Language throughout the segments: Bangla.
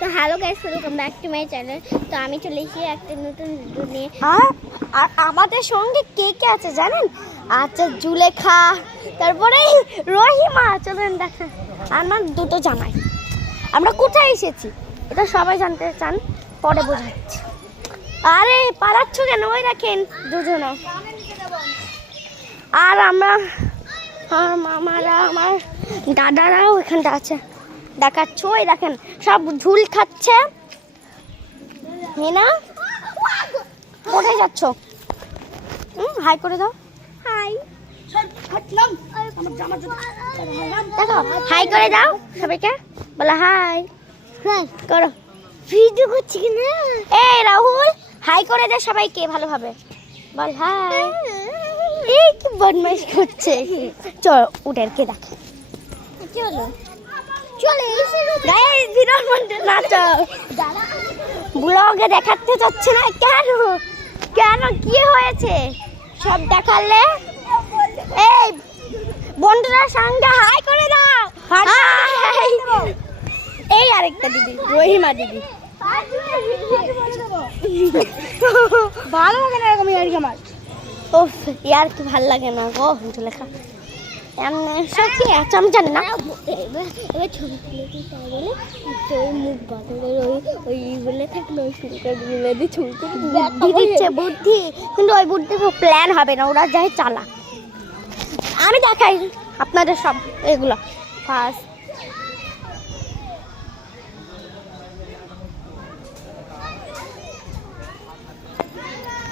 তো hello guys, welcome back to my channel. তো আমি চলে এসেছি একটা নতুন ভিডিও নিয়ে। আর আমাদের সঙ্গে কে কে আছে জানেন? আচ্ছা, জুলেখা, তারপরে রহিমা। চলেন দেখেন, আমার দুটো জামাই। আমরা কোথায় এসেছি এটা সবাই জানতে চান, পরে বোঝাচ্ছি। আরে পালাচ্ছ কেন? ওই দেখেন দুজনা। আর আমরা মামারা, আমার দাদারাও এখানটা আছে। দেখাচ্ছ, ওই দেখেন সব ঝুল খাচ্ছে। মিনা, কোথায় যাচ্ছ? হাই করে দাও। হাই, দেখো হাই করে দাও সবাইকে, বলো হাই। করো, ভিডিও করছি কি না? এই রাহুল, হাই করে দে সবাইকে ভালোভাবে, বল হাই। এই কি বদমাইশ করছে। চল উঠের কে দেখে কি হলো। চলে গাইস, ভিডিওর মধ্যে নাচো। ব্লগে দেখাতে যাচ্ছে না কেন? কেন কি হয়েছে সব দেখালে? এই বন্ধুরা সঙ্গে হাই করে দাও। হাই। এই আরেকটা দিদি, রহিমা দিদি। ভালো লাগে না এরকম ইয়ার কি আমার। ওফ, ইয়ার কি ভালো লাগে না গো লেখা। এমনি সব কি আছে আমি জানি না। এবার ছবি তুলে দিই, তাই বলে তো মুখ বাঁধলে ওই বলে থাকলো, ওই চুলটা গুলে দিয়ে ছবি তুলে বুদ্ধি দিচ্ছে বুদ্ধি, কিন্তু ওই বুদ্ধি প্ল্যান হবে না, ওরা যাই চালা। আমি দেখাই আপনাদের সব এগুলো। ফার্স্ট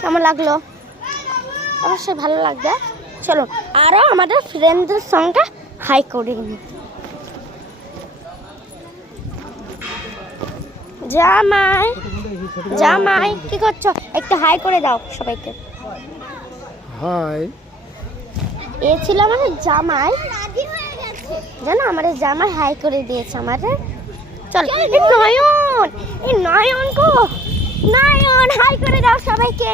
কেমন লাগলো? অবশ্যই ভালো লাগবে। চলো আরো আমাদের ফ্রেন্ডদের সঙ্গে হাই করে নিই। জামাই, জামাই কি করছো? একটু হাই করে দাও সবাইকে। হাই। এ ছিল আমাদের জামাই, জানো আমাদের জামাই হাই করে দিয়েছে আমাদের। চল নয়ন, এই নয়ন গো, নয়ন হাই করে দাও সবাইকে,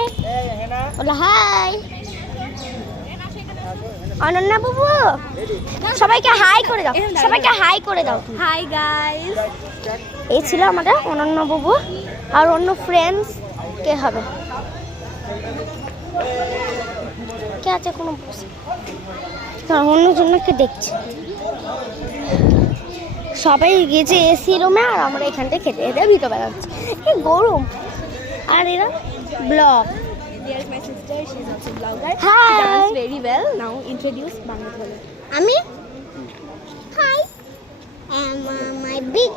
বলো হাই। অনন্যা বাবু, সবাইকে হাই করে দাও, সবাইকে হাই করে দাও। Hi guys. এই ছিল আমাদের অনন্য বাবু। আর অন্য ফ্রেন্ডস কে হবে? কে আছে কোনো অন্য জনকে দেখছি। সবাই গেছে এসি রুমে, আর আমরা এখানটা খেতে খেতে ভিতরে বেড়াচ্ছি। কি গরম। আর এরা blog. There is my sister, she is also a blogger. Hi. She does very well. Now introduce Bangla Bole. আমি Hi. my big